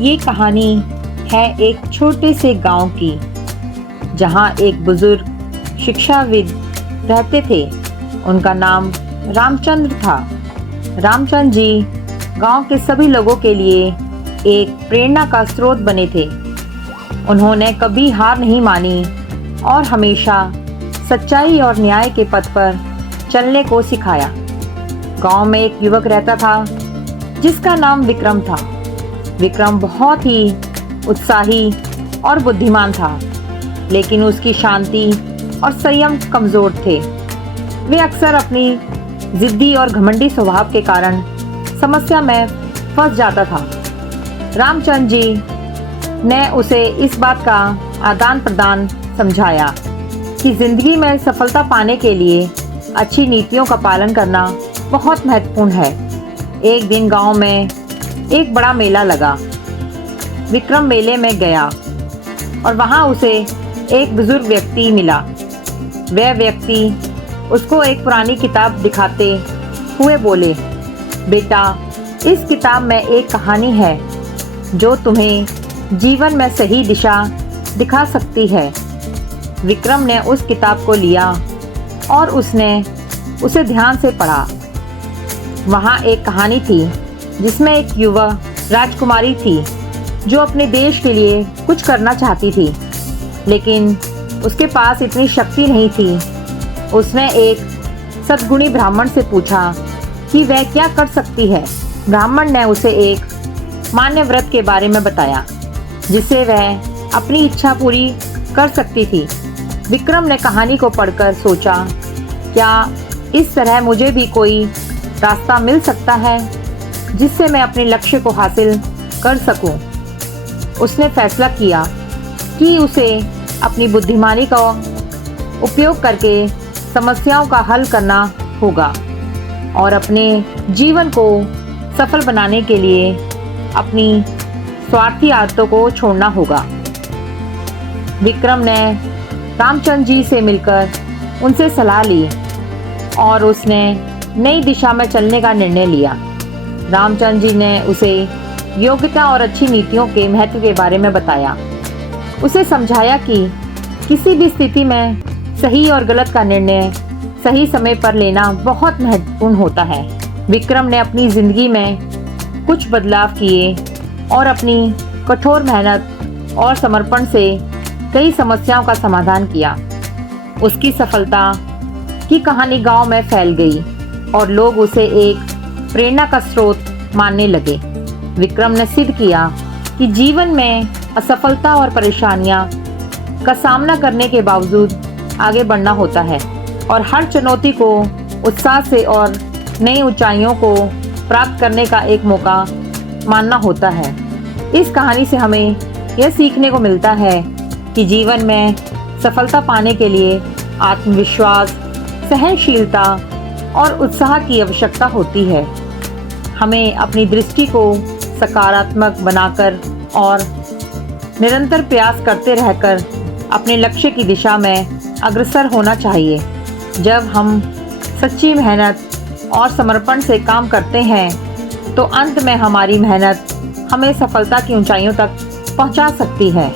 ये कहानी है एक छोटे से गांव की, जहां एक बुजुर्ग शिक्षाविद रहते थे। उनका नाम रामचंद्र था। रामचंद्र जी गांव के सभी लोगों के लिए एक प्रेरणा का स्रोत बने थे। उन्होंने कभी हार नहीं मानी और हमेशा सच्चाई और न्याय के पथ पर चलने को सिखाया। गांव में एक युवक रहता था जिसका नाम विक्रम था। विक्रम बहुत ही उत्साही और बुद्धिमान था, लेकिन उसकी शांति और संयम कमजोर थे। वे अक्सर अपनी जिद्दी और घमंडी स्वभाव के कारण समस्या में फंस जाता था। रामचंद्र जी ने उसे इस बात का आदान प्रदान समझाया कि जिंदगी में सफलता पाने के लिए अच्छी नीतियों का पालन करना बहुत महत्वपूर्ण है। एक दिन गांव में एक बड़ा मेला लगा। विक्रम मेले में गया और वहां उसे एक बुजुर्ग व्यक्ति मिला। वह व्यक्ति उसको एक पुरानी किताब दिखाते हुए बोले, बेटा, इस किताब में एक कहानी है जो तुम्हें जीवन में सही दिशा दिखा सकती है। विक्रम ने उस किताब को लिया और उसने उसे ध्यान से पढ़ा। वहाँ एक कहानी थी जिसमें एक युवा राजकुमारी थी जो अपने देश के लिए कुछ करना चाहती थी, लेकिन उसके पास इतनी शक्ति नहीं थी। उसने एक सद्गुणी ब्राह्मण से पूछा कि वह क्या कर सकती है। ब्राह्मण ने उसे एक मान्य व्रत के बारे में बताया जिससे वह अपनी इच्छा पूरी कर सकती थी। विक्रम ने कहानी को पढ़कर सोचा, क्या इस तरह मुझे भी कोई रास्ता मिल सकता है जिससे मैं अपने लक्ष्य को हासिल कर सकूं। उसने फैसला किया कि उसे अपनी बुद्धिमानी का उपयोग करके समस्याओं का हल करना होगा और अपने जीवन को सफल बनाने के लिए अपनी स्वार्थी आदतों को छोड़ना होगा। विक्रम ने रामचंद्र जी से मिलकर उनसे सलाह ली और उसने नई दिशा में चलने का निर्णय लिया। रामचंद्र जी ने उसे योग्यता और अच्छी नीतियों के महत्व के बारे में बताया। उसे समझाया कि किसी भी स्थिति में सही और गलत का निर्णय सही समय पर लेना बहुत महत्वपूर्ण होता है। विक्रम ने अपनी जिंदगी में कुछ बदलाव किए और अपनी कठोर मेहनत और समर्पण से कई समस्याओं का समाधान किया। उसकी सफलता की कहानी गांव में फैल गई और लोग उसे एक प्रेरणा का स्रोत मानने लगे। विक्रम ने सिद्ध किया कि जीवन में असफलता और परेशानियां का सामना करने के बावजूद आगे बढ़ना होता है और हर चुनौती को उत्साह से और नई ऊंचाइयों को प्राप्त करने का एक मौका मानना होता है। इस कहानी से हमें यह सीखने को मिलता है कि जीवन में सफलता पाने के लिए आत्मविश्वास, सहनशीलता और उत्साह की आवश्यकता होती है। हमें अपनी दृष्टि को सकारात्मक बनाकर और निरंतर प्रयास करते रहकर अपने लक्ष्य की दिशा में अग्रसर होना चाहिए। जब हम सच्ची मेहनत और समर्पण से काम करते हैं तो अंत में हमारी मेहनत हमें सफलता की ऊंचाइयों तक पहुंचा सकती है।